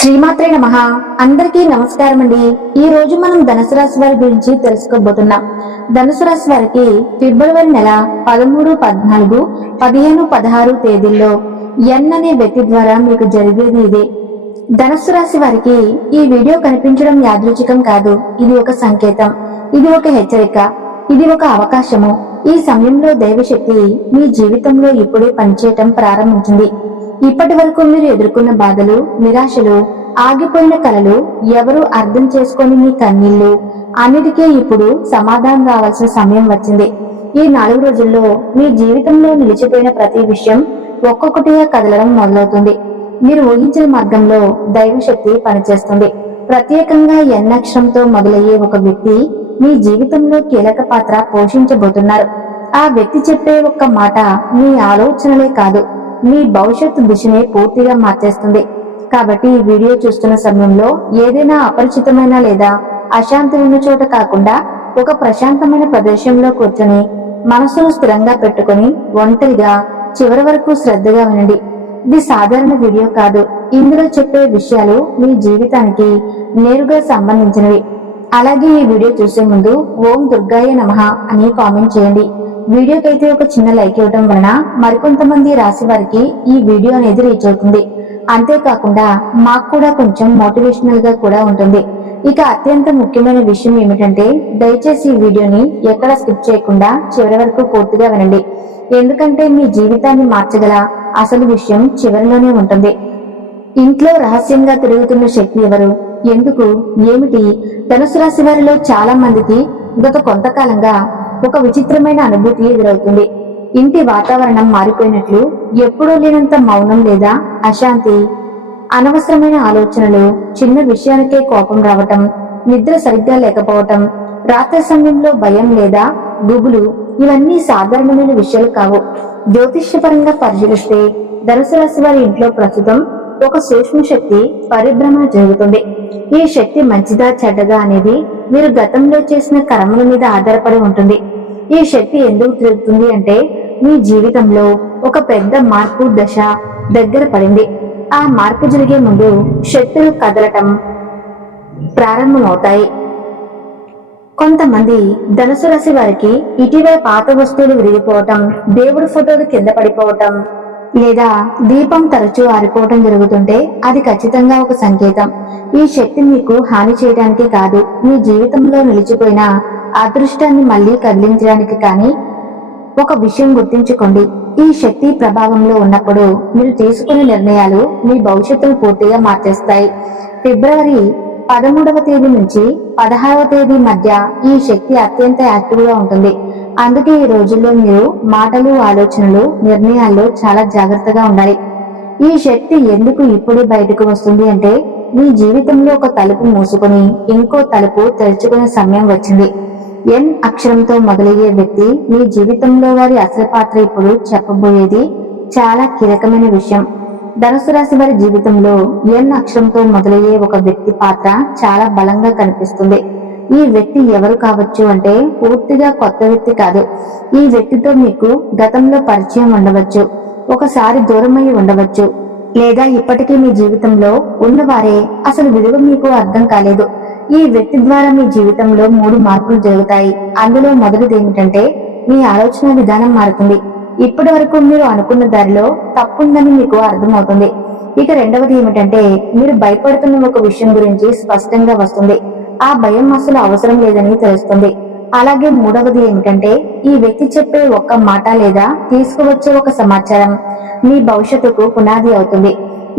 శ్రీమాత్రే నమః. అందరికీ నమస్కారం అండి. ఈ రోజు మనం ధనుసు రాశి వారి గురించి తెలుసుకోబోతున్నాం. ధనుసు రాశి వారికి ఫిబ్రవరి నెల 13, 14, 15, 16 తేదీల్లో ఎన్ అనే వ్యక్తి ద్వారా మీకు జరిగేది ఇదే. ధనుసు రాశి వారికి ఈ వీడియో కనిపించడం యాదృచ్ఛికం కాదు. ఇది ఒక సంకేతం, ఇది ఒక హెచ్చరిక, ఇది ఒక అవకాశము. ఈ సమయంలో దైవశక్తి మీ జీవితంలో ఇప్పుడే పనిచేయటం ప్రారంభించింది. ఇప్పటి వరకు మీరు ఎదుర్కొన్న బాధలు, నిరాశలు, ఆగిపోయిన కలలు, ఎవరు అర్థం చేసుకొని మీ కన్నీళ్లు అన్నిటికీ ఇప్పుడు సమాధానం రావాల్సిన సమయం వచ్చింది. ఈ 4 రోజుల్లో మీ జీవితంలో నిలిచిపోయిన ప్రతి విషయం ఒక్కొక్కటిగా కదలడం మొదలవుతుంది. మీరు ఊహించిన మార్గంలో దైవశక్తి పనిచేస్తుంది. ప్రత్యేకంగా ఎన్ అక్షరంతో మొదలయ్యే ఒక వ్యక్తి మీ జీవితంలో కీలక పాత్ర పోషించబోతున్నారు. ఆ వ్యక్తి చెప్పే ఒక్క మాట మీ ఆలోచనలే కాదు, మీ భవిష్యత్తు దిశనే పూర్తిగా మార్చేస్తుంది. కాబట్టి ఈ వీడియో చూస్తున్న సమయంలో ఏదైనా అపరిచితమైన లేదా అశాంతి ఉన్న చోట కాకుండా ఒక ప్రశాంతమైన ప్రదేశంలో కూర్చొని మనసును స్థిరంగా పెట్టుకుని ఒంటరిగా చివరి వరకు శ్రద్ధగా వినండి. ఇది సాధారణ వీడియో కాదు. ఇందులో చెప్పే విషయాలు మీ జీవితానికి నేరుగా సంబంధించినవి. అలాగే ఈ వీడియో చూసే ముందు ఓం దుర్గాయ నమః అని కామెంట్ చేయండి. వీడియోకైతే ఒక చిన్న లైక్ ఇవ్వడం వలన మరికొంతమంది రాశి వారికి ఈ వీడియో అనేది రీచ్ అవుతుంది. అంతేకాకుండా మాకు కూడా కొంచెం మోటివేషనల్ గా కూడా ఉంటుంది. ఇక అత్యంత ముఖ్యమైన విషయం ఏమిటంటే దయచేసి ఈ వీడియోని ఎక్కడ స్కిప్ చేయకుండా చివరి వరకు పూర్తిగా వినండి. ఎందుకంటే మీ జీవితాన్ని మార్చగల అసలు విషయం చివరిలోనే ఉంటుంది. ఇంట్లో రహస్యంగా తిరుగుతున్న శక్తి ఎవరు, ఎందుకు, ఏమిటి? ధనుసు రాశి వారిలో చాలా మందికి గత కొంతకాలంగా ఒక విచిత్రమైన అనుభూతి ఎదురవుతుంది. ఇంటి వాతావరణం మారిపోయినట్లు, ఎప్పుడూ లేనంత మౌనం లేదా అశాంతి, అనవసరమైన ఆలోచనలు, చిన్న విషయానికే కోపం రావటం, నిద్ర సరిగ్గా లేకపోవటం, రాత్రి సమయంలో భయం లేదా గుబులు, ఇవన్నీ సాధారణమైన విషయాలు కావు. జ్యోతిష్యపరంగా పరిశీలిస్తే ధనుసు రాశి వారి ఇంట్లో ప్రస్తుతం ఒక సూక్ష్మ శక్తి పరిభ్రమణ జరుగుతుంది. ఈ శక్తి మంచిదా చెడ్డదా అనేది మీరు గతంలో చేసిన కర్మల మీద ఆధారపడి ఉంటుంది. ఈ శక్తి ఎందుకు తిరుగుతుంది అంటే మీ జీవితంలో ఒక పెద్ద మార్పు దశ దగ్గర పడింది. ఆ మార్పు జరిగే ముందు శక్తులు కదలటం ప్రారంభమవుతాయి. కొంతమంది ధనుసు రాశి వారికి ఇటీవల పాత వస్తువులు విరిగిపోవటం, దేవుడి ఫోటోలు కింద పడిపోవటం లేదా దీపం తరచూ ఆరిపోవటం జరుగుతుంటే అది ఖచ్చితంగా ఒక సంకేతం. ఈ శక్తి మీకు హాని చేయడానికి కాదు, మీ జీవితంలో నిలిచిపోయిన అదృష్టాన్ని మళ్లీ కదిలించడానికి. కానీ ఒక విషయం గుర్తుంచుకోండి, ఈ శక్తి ప్రభావంలో ఉన్నప్పుడు మీరు తీసుకునే నిర్ణయాలు మీ భవిష్యత్తును పూర్తిగా మార్చేస్తాయి. ఫిబ్రవరి 13వ తేదీ నుంచి 16వ తేదీ మధ్య ఈ శక్తి అత్యంత యాక్టివ్ గా ఉంటుంది. అందుకే ఈ రోజుల్లో మీరు మాటలు, ఆలోచనలు, నిర్ణయాల్లో చాలా జాగ్రత్తగా ఉండాలి. ఈ శక్తి ఎందుకు ఇప్పుడే బయటకు వస్తుంది అంటే మీ జీవితంలో ఒక తలుపు మూసుకొని ఇంకో తలుపు తెరుచుకునే సమయం వచ్చింది. ఎన్ అక్షరంతో మొదలయ్యే వ్యక్తి మీ జీవితంలో వారి అసలు పాత్ర ఇప్పుడు చెప్పబోయేది చాలా కీలకమైన విషయం. ధనుసు రాశి వారి జీవితంలో ఎన్ అక్షరంతో మొదలయ్యే ఒక వ్యక్తి పాత్ర చాలా బలంగా కనిపిస్తుంది. ఈ వ్యక్తి ఎవరు కావచ్చు అంటే పూర్తిగా కొత్త వ్యక్తి కాదు. ఈ వ్యక్తితో మీకు గతంలో పరిచయం ఉండవచ్చు, ఒకసారి దూరమయ్యి ఉండవచ్చు, లేదా ఇప్పటికీ మీ జీవితంలో ఉన్నవారే అసలు విలువ మీకు అర్థం కాలేదు. ఈ వ్యక్తి ద్వారా మీ జీవితంలో 3 మార్పులు జరుగుతాయి. అందులో మొదటిది ఏమిటంటే మీ ఆలోచన విధానం మారుతుంది. ఇప్పటి వరకు మీరు అనుకున్న దారిలో తప్పుందని మీకు అర్థమవుతుంది. ఇక రెండవది ఏమిటంటే మీరు భయపడుతున్న ఒక విషయం గురించి స్పష్టంగా వస్తుంది. ఆ భయం అసలు అవసరం లేదని తెలుస్తుంది. అలాగే మూడవది ఏమిటంటే ఈ వ్యక్తి చెప్పే ఒక్క మాట లేదా తీసుకువచ్చే ఒక సమాచారం మీ భవిష్యత్తుకు పునాది అవుతుంది.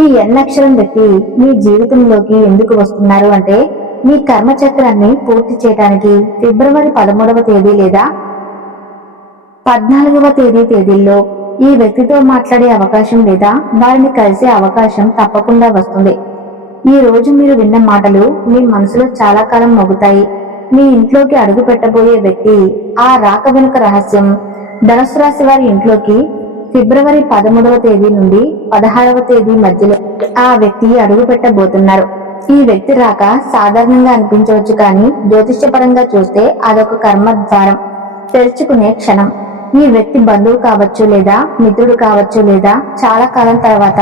ఈ ఎన్ అక్షరం వ్యక్తి మీ జీవితంలోకి ఎందుకు వస్తున్నారు అంటే మీ కర్మచక్రాన్ని పూర్తి చేయడానికి ఫిబ్రవరి 13వ తేదీ లేదా 14వ తేదీల్లో ఈ వ్యక్తితో మాట్లాడే అవకాశం లేదా వారిని కలిసే అవకాశం తప్పకుండా వస్తుంది. ఈ రోజు మీరు విన్న మాటలు మీ మనసులో చాలా కాలం మోగుతాయి. మీ ఇంట్లోకి అడుగు పెట్టబోయే వ్యక్తి, ఆ రాక వెనుక రహస్యం. ధనుసు రాశి వారి ఇంట్లోకి ఫిబ్రవరి 13వ తేదీ నుండి 16వ తేదీ మధ్యలో ఆ వ్యక్తి అడుగు పెట్టబోతున్నారు. ఈ వ్యక్తి రాక సాధారణంగా అనిపించవచ్చు, కానీ జ్యోతిష్యపరంగా చూస్తే అదొక కర్మ ద్వారం తెరుచుకునే క్షణం. ఈ వ్యక్తి బంధువు కావచ్చు, లేదా మిత్రుడు కావచ్చు, లేదా చాలా కాలం తర్వాత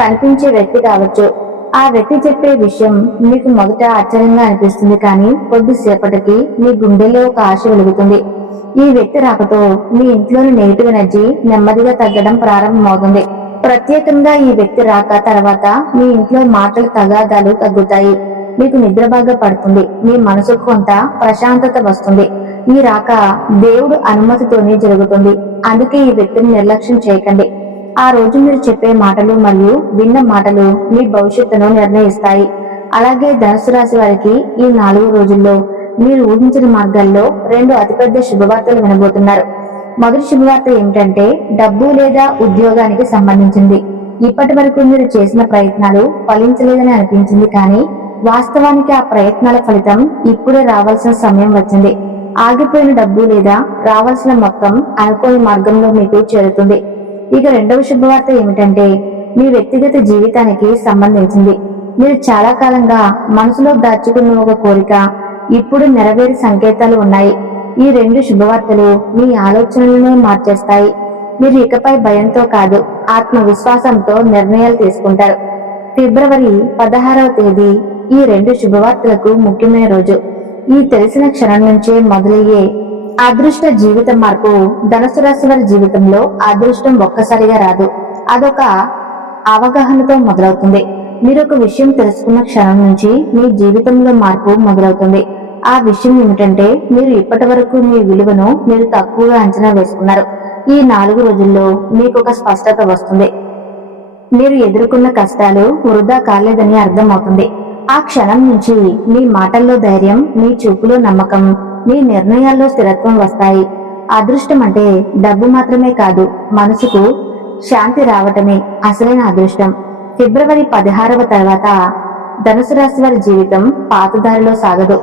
కనిపించే వ్యక్తి కావచ్చు. ఆ వ్యక్తి చెప్పే విషయం మీకు మొదట ఆశ్చర్యంగా అనిపిస్తుంది, కానీ కొద్దిసేపటికి మీ గుండెలో ఒక ఆశ వెలుగుతుంది. ఈ వ్యక్తి రాకతో మీ ఇంట్లోని నెగిటివ్ ఎనర్జీ నెమ్మదిగా తగ్గడం ప్రారంభమవుతుంది. ప్రత్యేకంగా ఈ వ్యక్తి రాక తర్వాత మీ ఇంట్లో మాటల తగాదాలు తగ్గుతాయి. మీకు నిద్ర బాగా పడుతుంది. మీ మనసుకు కొంత ప్రశాంతత వస్తుంది. ఈ రాక దేవుడు అనుమతితోనే జరుగుతుంది. అందుకే ఈ వ్యక్తిని నిర్లక్ష్యం చేయకండి. ఆ రోజు మీరు చెప్పే మాటలు మరియు విన్న మాటలు మీ భవిష్యత్తును నిర్ణయిస్తాయి. అలాగే ధనుసు రాశి వారికి ఈ 4 రోజుల్లో మీరు ఊహించిన మార్గాల్లో 2 అతిపెద్ద శుభవార్తలు వినబోతున్నారు. మొదటి శుభవార్త ఏమిటంటే డబ్బు లేదా ఉద్యోగానికి సంబంధించింది. ఇప్పటి వరకు మీరు చేసిన ప్రయత్నాలు ఫలించలేదని అనిపించింది, కానీ వాస్తవానికి ఆ ప్రయత్నాల ఫలితం ఇప్పుడే రావాల్సిన సమయం వచ్చింది. ఆగిపోయిన డబ్బు లేదా రావాల్సిన మొత్తం అనుకోని మార్గంలో మీకు చేరుతుంది. ఇక రెండవ శుభవార్త ఏమిటంటే మీ వ్యక్తిగత జీవితానికి సంబంధించింది. మీరు చాలా కాలంగా మనసులో దాచుకున్న ఒక కోరిక ఇప్పుడు నెరవేరే సంకేతాలు ఉన్నాయి. ఈ 2 శుభవార్తలు మీ ఆలోచనలను మార్చేస్తాయి. మీరు ఇకపై భయంతో కాదు, ఆత్మవిశ్వాసంతో నిర్ణయాలు తీసుకుంటారు. ఫిబ్రవరి 16వ తేదీ ఈ 2 శుభవార్తలకు ముఖ్యమైన రోజు. ఈ తెలిసిన క్షణం నుంచే మొదలయ్యే అదృష్ట జీవిత మార్పు. ధనుసు రాశి వారి జీవితంలో అదృష్టం ఒక్కసారిగా రాదు, అదొక అవగాహనతో మొదలవుతుంది. మీరు ఒక విషయం తెలుసుకున్న క్షణం నుంచి మీ జీవితంలో మార్పు మొదలవుతుంది. ఆ విషయం ఏమిటంటే మీరు ఇప్పటి వరకు మీ విలువను మీరు తక్కువగా అంచనా వేసుకున్నారు. ఈ 4 రోజుల్లో మీకు ఒక స్పష్టత వస్తుంది. మీరు ఎదుర్కొన్న కష్టాలు వృధా కాలేదని అర్థమవుతుంది. ఆ క్షణం నుంచి మీ మాటల్లో ధైర్యం, మీ చూపులో నమ్మకం, మీ నిర్ణయాల్లో స్థిరత్వం వస్తాయి. అదృష్టం అంటే డబ్బు మాత్రమే కాదు, మనసుకు శాంతి రావటమే అసలైన అదృష్టం. ఫిబ్రవరి 16వ తర్వాత ధనుసు రాశి వారి జీవితం పాతదారిలో సాగదు.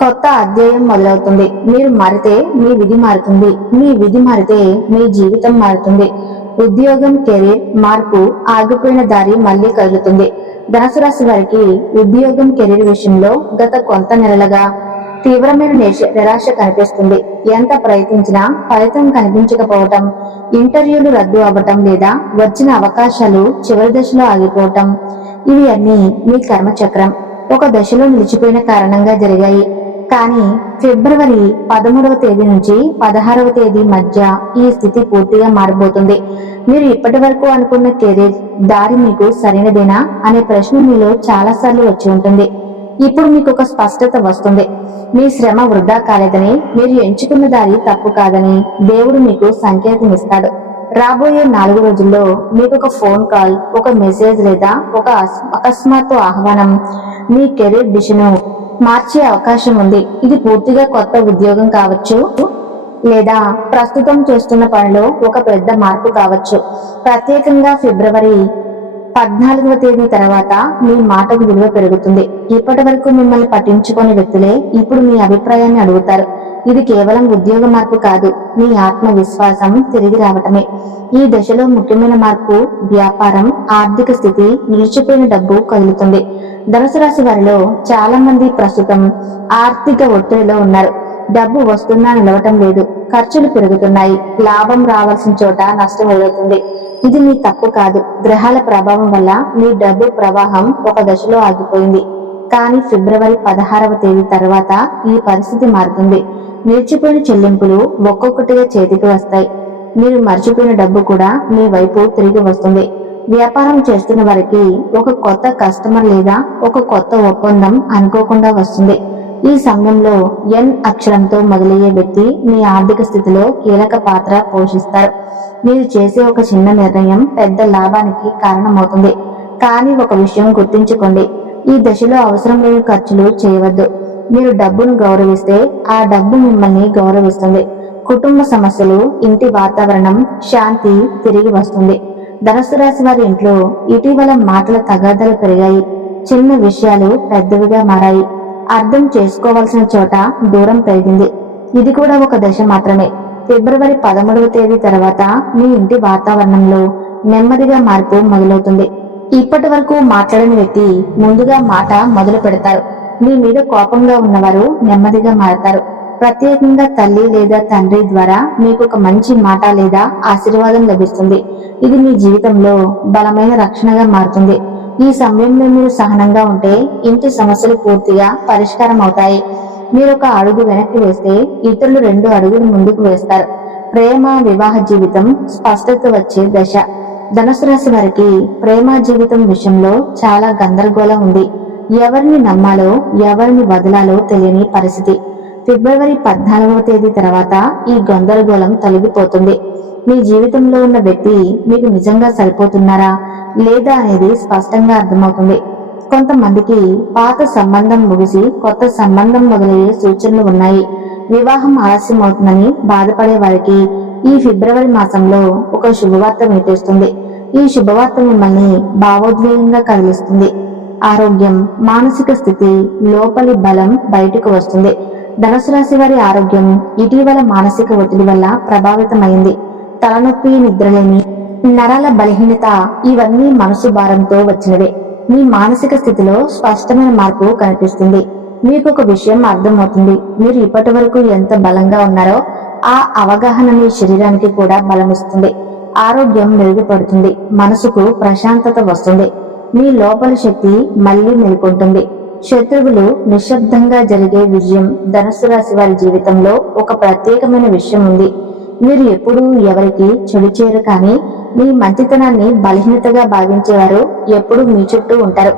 కొత్త అధ్యాయం మొదలవుతుంది. మీరు మారితే మీ విధి మారుతుంది, మీ విధి మారితే మీ జీవితం మారుతుంది. ఉద్యోగం, కెరీర్ మార్పు ఆగిపోయిన దారి మళ్లీ కదులుతుంది. ధనుసు రాశి వారికి ఉద్యోగం, కెరీర్ విషయంలో గత కొంత నెలలుగా తీవ్రమైన నిరాశ కనిపిస్తుంది. ఎంత ప్రయత్నించినా ఫలితం కనిపించకపోవటం, ఇంటర్వ్యూలు రద్దు అవ్వటం లేదా వచ్చిన అవకాశాలు చివరి దశలో ఆగిపోవటం, ఇవి అన్ని మీ కర్మచక్రం ఒక దశలో నిలిచిపోయిన కారణంగా జరిగాయి. కానీ ఫిబ్రవరి 13వ తేదీ నుంచి 16వ తేదీ మధ్య ఈ స్థితి పూర్తిగా మారిపోతుంది. మీరు ఇప్పటి వరకు అనుకున్న కెరీర్ దారి మీకు సరైనదేనా అనే ప్రశ్న మీలో చాలా సార్లు వచ్చి ఉంటుంది. ఇప్పుడు మీకు ఒక స్పష్టత వస్తుంది. మీ శ్రమ వృధా కాలేదని, మీరు ఎంచుకున్న దారి తప్పు కాదని దేవుడు మీకు సంకేతం ఇస్తాడు. రాబోయే 4 రోజుల్లో మీకు ఒక ఫోన్ కాల్, ఒక మెసేజ్ లేదా ఒక అకస్మాత్తు ఆహ్వానం మీ కెరీర్ దిశను మార్చే అవకాశం ఉంది. ఇది పూర్తిగా కొత్త ఉద్యోగం కావచ్చు లేదా ప్రస్తుతం చేస్తున్న పనిలో ఒక పెద్ద మార్పు కావచ్చు. ప్రత్యేకంగా ఫిబ్రవరి 14వ తేదీ తర్వాత మీ మాటకు విలువ పెరుగుతుంది. ఇప్పటి వరకు మిమ్మల్ని పట్టించుకునే వ్యక్తులే ఇప్పుడు మీ అభిప్రాయాన్ని అడుగుతారు. ఇది కేవలం ఉద్యోగ మార్పు కాదు, మీ ఆత్మవిశ్వాసం తిరిగి రావటమే. ఈ దశలో ముఖ్యమైన మార్పు వ్యాపారం, ఆర్థిక స్థితి, నిలిచిపోయిన డబ్బు కదులుతుంది. ధనుసు రాశి వారిలో చాలా మంది ప్రస్తుతం ఆర్థిక ఒత్తిడిలో ఉన్నారు. డబ్బు వస్తున్నా నిలవటం లేదు, ఖర్చులు పెరుగుతున్నాయి, లాభం రావాల్సిన చోట నష్టం ఎదుగుతుంది. ఇది మీ తప్పు కాదు, గ్రహాల ప్రభావం వల్ల మీ డబ్బు ప్రవాహం ఒక దశలో ఆగిపోయింది. కానీ ఫిబ్రవరి 16వ తేదీ తర్వాత ఈ పరిస్థితి మారుతుంది. నిలిచిపోయిన చెల్లింపులు ఒక్కొక్కటిగా చేతికి వస్తాయి. మీరు మర్చిపోయిన డబ్బు కూడా మీ వైపు తిరిగి వస్తుంది. వ్యాపారం చేస్తున్న వారికి ఒక కొత్త కస్టమర్ లేదా ఒక కొత్త ఒప్పందం అనుకోకుండా వస్తుంది. ఈ సమయంలో ఎన్ అక్షరంతో మొదలయ్యే వ్యక్తి మీ ఆర్థిక స్థితిలో కీలక పాత్ర పోషిస్తారు. మీరు చేసే ఒక చిన్న నిర్ణయం పెద్ద లాభానికి కారణమవుతుంది. కానీ ఒక విషయం గుర్తుంచుకోండి, ఈ దశలో అవసరం లేని ఖర్చులు చేయవద్దు. మీరు డబ్బును గౌరవిస్తే ఆ డబ్బు మిమ్మల్ని గౌరవిస్తుంది. కుటుంబ సమస్యలు, ఇంటి వాతావరణం, శాంతి తిరిగి వస్తుంది. ధనుసు రాశి వారి ఇంట్లో ఇటీవల మాటల తగాదాలు పెరిగాయి. చిన్న విషయాలు పెద్దవిగా మారాయి. అర్థం చేసుకోవాల్సిన చోట దూరం పెరిగింది. ఇది కూడా ఒక దశ మాత్రమే. ఫిబ్రవరి 13వ తేదీ తర్వాత మీ ఇంటి వాతావరణంలో నెమ్మదిగా మార్పు మొదలవుతుంది. ఇప్పటి వరకు మాట్లాడని వ్యక్తి ముందుగా మాట మొదలు పెడతారు. మీ మీద కోపంగా ఉన్నవారు నెమ్మదిగా మారతారు. ప్రత్యేకంగా తల్లి లేదా తండ్రి ద్వారా మీకు ఒక మంచి మాట లేదా ఆశీర్వాదం లభిస్తుంది. ఇది మీ జీవితంలో బలమైన రక్షణగా మారుతుంది. ఈ సమయంలో మీరు సహనంగా ఉంటే ఇంటి సమస్యలు పూర్తిగా పరిష్కారం అవుతాయి. మీరు ఒక అడుగు వెనక్కి వేస్తే ఇతరులు 2 అడుగులు ముందుకు వేస్తారు. ప్రేమ వివాహ జీవితం స్పష్టత వచ్చే దశ. ధనుసు రాశి వారికి ప్రేమ జీవితం విషయంలో చాలా గందరగోళం ఉంది. ఎవరిని నమ్మాలో ఎవరిని వదలాలో తెలియని పరిస్థితి. ఫిబ్రవరి 14వ తేదీ తర్వాత ఈ గందరగోళం తొలగిపోతుంది. మీ జీవితంలో ఉన్న వ్యక్తి మీకు నిజంగా సరిపోతున్నారా లేదా అనేది స్పష్టంగా అర్థమవుతుంది. కొంతమందికి పాత సంబంధం ముగిసి కొత్త సంబంధం మొదలయ్యే సూచనలు ఉన్నాయి. వివాహం ఆలస్యం అవుతుందని బాధపడే వారికి ఈ ఫిబ్రవరి మాసంలో ఒక శుభవార్త వినిపిస్తుంది. ఈ శుభవార్త మిమ్మల్ని భావోద్వేగంగా కదిలిస్తుంది. ఆరోగ్యం, మానసిక స్థితి, లోపలి బలం బయటకు వస్తుంది. ధనుసు రాశి వారి ఆరోగ్యం ఇటీవల మానసిక ఒత్తిడి వల్ల ప్రభావితమైంది. తలనొప్పి, నిద్రలేమి, నరాల బలహీనత ఇవన్నీ మనసు భారంతో వచ్చినవే. మీ మానసిక స్థితిలో స్పష్టమైన మార్పు కనిపిస్తుంది. మీకు ఒక విషయం అర్థమవుతుంది. మీరు ఇప్పటి వరకు ఎంత బలంగా ఉన్నారో ఆ అవగాహన మీ శరీరానికి కూడా బలమిస్తుంది. ఆరోగ్యం మెరుగుపడుతుంది. మనసుకు ప్రశాంతత వస్తుంది. మీ లోపలి శక్తి మళ్లీ మేల్కొంటుంది. శత్రువులు నిశ్శబ్దంగా జరిగే విజయం. ధనుసు రాశి వారి జీవితంలో ఒక ప్రత్యేకమైన విషయం ఉంది. మీరు ఎప్పుడూ ఎవరికి చెడు చేయరు, కానీ మీ మంచితనాన్ని బలహీనతగా భావించేవారు ఎప్పుడూ మీ చుట్టూ ఉంటారు.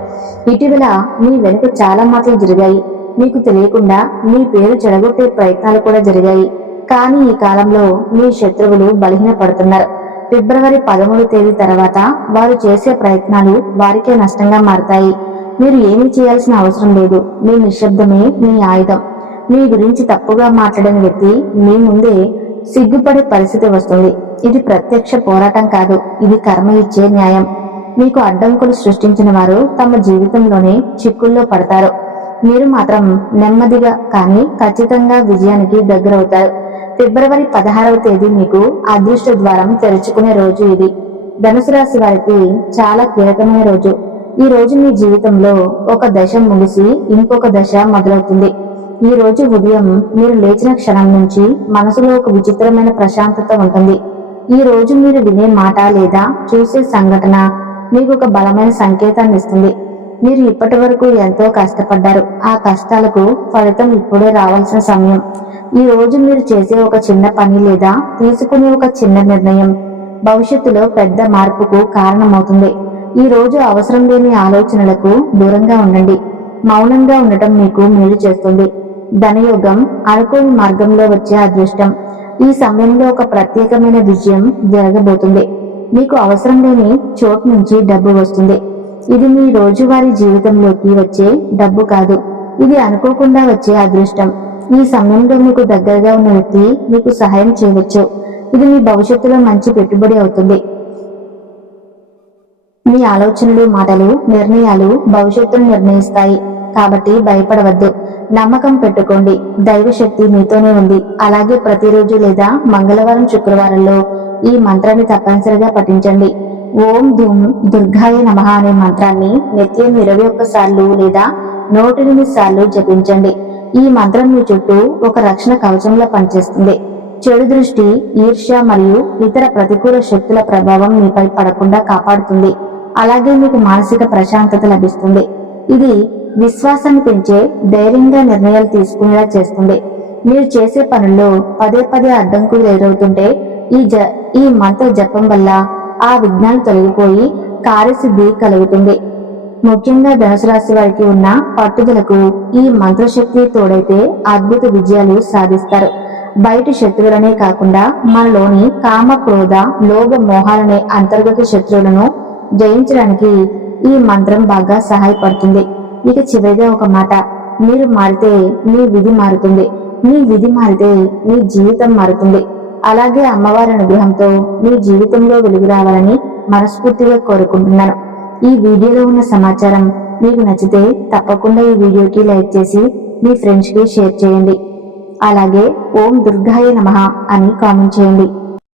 ఇటీవల మీ వెనుక చాలా మాటలు జరిగాయి. మీకు తెలియకుండా మీ పేరు చెడగొట్టే ప్రయత్నాలు కూడా జరిగాయి. కానీ ఈ కాలంలో మీ శత్రువులు బలహీనపడుతున్నారు. ఫిబ్రవరి 13వ తేదీ తర్వాత వారు చేసే ప్రయత్నాలు వారికే నష్టంగా మారతాయి. మీరు ఏమీ చేయాల్సిన అవసరం లేదు. మీ నిశ్శబ్దమే మీ ఆయుధం. మీ గురించి తప్పుగా మాట్లాడిన వ్యక్తి మీ ముందే సిగ్గుపడే పరిస్థితి వస్తుంది. ఇది ప్రత్యక్ష పోరాటం కాదు, ఇది కర్మ ఇచ్చే న్యాయం. మీకు అడ్డంకులు సృష్టించిన వారు తమ జీవితంలోనే చిక్కుల్లో పడతారు. మీరు మాత్రం నెమ్మదిగా కానీ ఖచ్చితంగా విజయానికి దగ్గరవుతారు. ఫిబ్రవరి 16వ తేదీ మీకు అదృష్ట ద్వారం తెరుచుకునే రోజు ఇది. ధనుసు రాశి వారికి చాలా కీలకమైన రోజు. ఈ రోజు మీ జీవితంలో ఒక దశ ముగిసి ఇంకొక దశ మొదలవుతుంది. ఈ రోజు ఉదయం మీరు లేచిన క్షణం నుంచి మనసులో ఒక విచిత్రమైన ప్రశాంతత ఉంటుంది. ఈ రోజు మీరు వినే మాట లేదా చూసే సంఘటన మీకు ఒక బలమైన సంకేతాన్ని ఇస్తుంది. మీరు ఇప్పటి వరకు ఎంతో కష్టపడ్డారు. ఆ కష్టాలకు ఫలితం ఇప్పుడే రావాల్సిన సమయం. ఈ రోజు మీరు చేసే ఒక చిన్న పని లేదా తీసుకునే ఒక చిన్న నిర్ణయం భవిష్యత్తులో పెద్ద మార్పుకు కారణమవుతుంది. ఈ రోజు అవసరం లేని ఆలోచనలకు దూరంగా ఉండండి. మౌనంగా ఉండటం మీకు మేలు చేస్తుంది. ధనయోగం, అనుకోని మార్గంలో వచ్చే అదృష్టం. ఈ సమయంలో ఒక ప్రత్యేకమైన విజయం జరగబోతుంది. మీకు అవసరం లేని చోటు నుంచి డబ్బు వస్తుంది. ఇది మీ రోజువారీ జీవితంలోకి వచ్చే డబ్బు కాదు, ఇది అనుకోకుండా వచ్చే అదృష్టం. ఈ సమయంలో మీకు దగ్గరగా ఉన్న వ్యక్తి మీకు సహాయం చేయవచ్చు. ఇది మీ భవిష్యత్తులో మంచి పెట్టుబడి అవుతుంది. మీ ఆలోచనలు, మాటలు, నిర్ణయాలు భవిష్యత్తును నిర్ణయిస్తాయి. కాబట్టి భయపడవద్దు. నమ్మకం పెట్టుకోండి. దైవశక్తి మీతోనే ఉంది. అలాగే ప్రతిరోజు లేదా మంగళవారం, శుక్రవారంలో ఈ మంత్రాన్ని తప్పనిసరిగా పఠించండి. ఓం ధూమ్ దుర్గాయ నమః అనే మంత్రాన్ని నిత్యం 21 సార్లు లేదా 108 సార్లు జపించండి. ఈ మంత్రం మీ చుట్టూ ఒక రక్షణ కవచంలో పనిచేస్తుంది. చెడు దృష్టి, ఈర్ష్య మరియు ఇతర ప్రతికూల శక్తుల ప్రభావం మీపై పడకుండా కాపాడుతుంది. అలాగే మీకు మానసిక ప్రశాంతత లభిస్తుంది. ఇది విశ్వాసాన్ని పెంచే, ధైర్యంగా నిర్ణయాలు తీసుకునేలా చేస్తుంది. మీరు చేసే పనుల్లో పదే పదే అడ్డంకులు ఎదురవుతుంటే ఈ మంత్ర జపం వల్ల ఆ విఘ్నాలు తొలగిపోయి కార్యసిద్ధి కలుగుతుంది. ముఖ్యంగా ధనుసు రాశి వారికి ఉన్న పట్టుదలకు ఈ మంత్రశక్తి తోడైతే అద్భుత విజయాలు సాధిస్తారు. బయటి శత్రువులనే కాకుండా మనలోని కామ, క్రోధ, లోభ, మోహాలనే అంతర్గత శత్రువులను జయించడానికి ఈ మంత్రం బాగా సహాయపడుతుంది. ఇక చివరిగా ఒక మాట, మీరు మారితే మీ విధి మారుతుంది. మీ విధి మారితే మీ జీవితం మారుతుంది. అలాగే అమ్మవారి అనుగ్రహంతో మీ జీవితంలో వెలుగు రావాలని మనస్ఫూర్తిగా కోరుకుంటున్నాను. ఈ వీడియోలో ఉన్న సమాచారం మీకు నచ్చితే తప్పకుండా ఈ వీడియోకి లైక్ చేసి మీ ఫ్రెండ్స్ కి షేర్ చేయండి. అలాగే ఓం దుర్గాయ నమః అని కామెంట్ చేయండి.